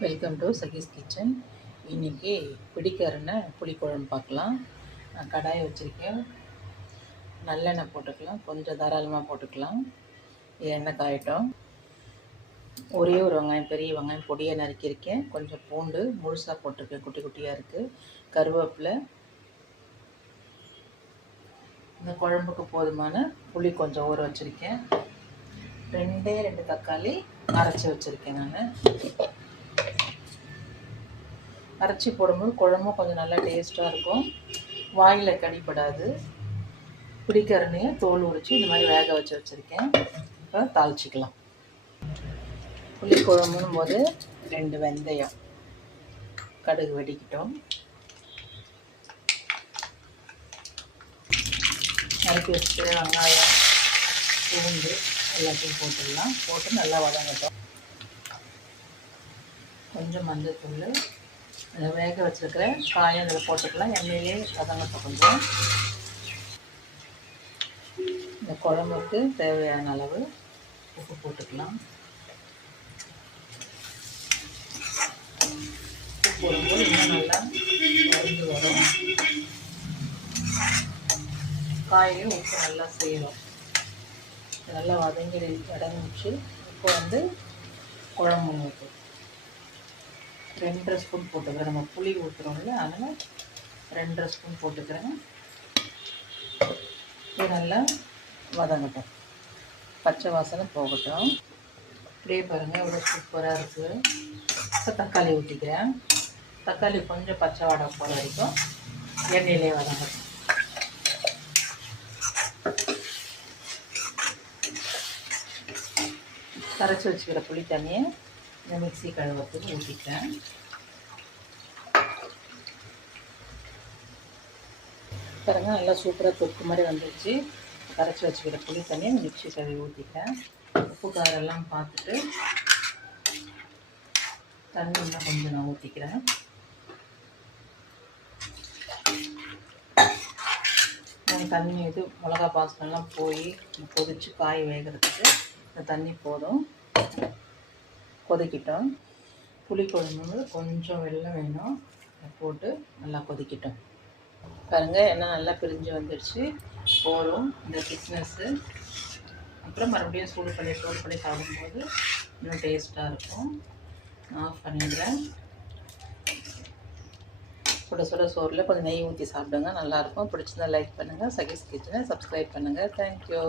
Welcome to சகீஸ் kitchen. இன்றைக்கி பிடிக்கரனை புளிக்குழம்பு பார்க்கலாம். நான் கடாயை வச்சுருக்கேன். நல்லெண்ணெய் போட்டுக்கலாம், கொஞ்சம் தாராளமாக போட்டுக்கலாம். எண்ணெய் காயட்டும். ஒரே ஒரு வெங்காயம், பெரிய வெங்காயம் பொடியாக நறுக்கியிருக்கேன். கொஞ்சம் பூண்டு முழுசாக போட்டிருக்கேன், குட்டி குட்டியாக இருக்குது. கருவேப்பிலை. இந்த குழம்புக்கு போதுமான புளி கொஞ்சம் ஊற வச்சுருக்கேன். ரெண்டு தக்காளி அரைச்சி வச்சுருக்கேன். நான் அரைச்சி போடும்போது குழம்பும் கொஞ்சம் நல்லா டேஸ்ட்டாக இருக்கும், வாயில் கடிப்படாது. பிடிக்கரணையை தோல் உரித்து இந்த மாதிரி வேக வச்சுருக்கேன். இப்போ தாளிச்சிக்கலாம். புளி குழம்புன்னும் போது 2 வெந்தயம், கடுகு வெடிக்கிட்டோம். நறுக்கி வச்சுட்டு வெங்காயம், பூண்டு எல்லாத்தையும் போட்டுடலாம். போட்டு நல்லா வதங்கட்டும். கொஞ்சம் மஞ்சள், அதை வேக வச்சுருக்கிற காயம் அதில் போட்டுக்கலாம். எண்ணெயிலே வதங்கட்டும். கொஞ்சம் இந்த குழம்புக்கு தேவையான அளவு உப்பு போட்டுக்கலாம். உப்பு போடும்போது இன்னும் நல்லா வதங்கி வரும். காயிலையும் உப்பு நல்லா சேரும். நல்லா வதங்கிச்சு. இப்போ குழம்பு ஊற்றும் 2.5 ஸ்பூன் போட்டுக்கிறேன். நம்ம புளி ஊற்றுறோம்ல, அதனால் 2.5 ஸ்பூன் போட்டுக்கிறேன். இது நல்லா வதங்கட்டும், பச்சை வாசனை போகட்டும். இப்படியே பாருங்கள், இவ்வளோ சூப்பராக இருக்குது. இப்போ தக்காளி ஊற்றிக்கிறேன். தக்காளி கொஞ்சம் பச்சை வாடை போகிற வரைக்கும் எண்ணெயிலே வதங்கட்டும். கரைச்சி வச்சுக்கிற புளி தண்ணியை இந்த மிக்ஸி கழுவத்துக்கு ஊற்றிட்டேன். பாருங்க, நல்லா சூப்பராக தொக்கு மாதிரி வந்துடுச்சு. கரைச்சி வச்சுக்கிற புளி தண்ணியை மிக்ஸி கழுவி ஊற்றிட்டேன். உப்பு காரெல்லாம் பார்த்துட்டு தண்ணி இன்னும் கொஞ்சம் நான் ஊற்றிக்கிறேன். தண்ணி மிளகா பாசனெல்லாம் போய் கொதித்து காய் வேகிறதுக்கு இந்த தண்ணி போதும். கொதிக்கிட்டோம். புளி குழம்பு கொஞ்சம் வெல்லம் வேணும், போட்டு நல்லா கொதிக்கிட்டோம். பாருங்கள், எண்ணெய் நல்லா பிரிஞ்சு வந்துடுச்சு. போதும் இந்த திக்னஸ்ஸு. அப்புறம் மறுபடியும் சூடு பண்ணி சாப்பிடும்போது இன்னும் டேஸ்ட்டாக இருக்கும். ஆஃப் பண்ணிடுறேன். சுட சோறில் கொஞ்சம் நெய் ஊற்றி சாப்பிடுங்க, நல்லாயிருக்கும். பிடிச்சிருந்தா லைக் பண்ணுங்கள். சகீஸ் கிச்சனை சப்ஸ்கிரைப் பண்ணுங்கள். தேங்க்யூ.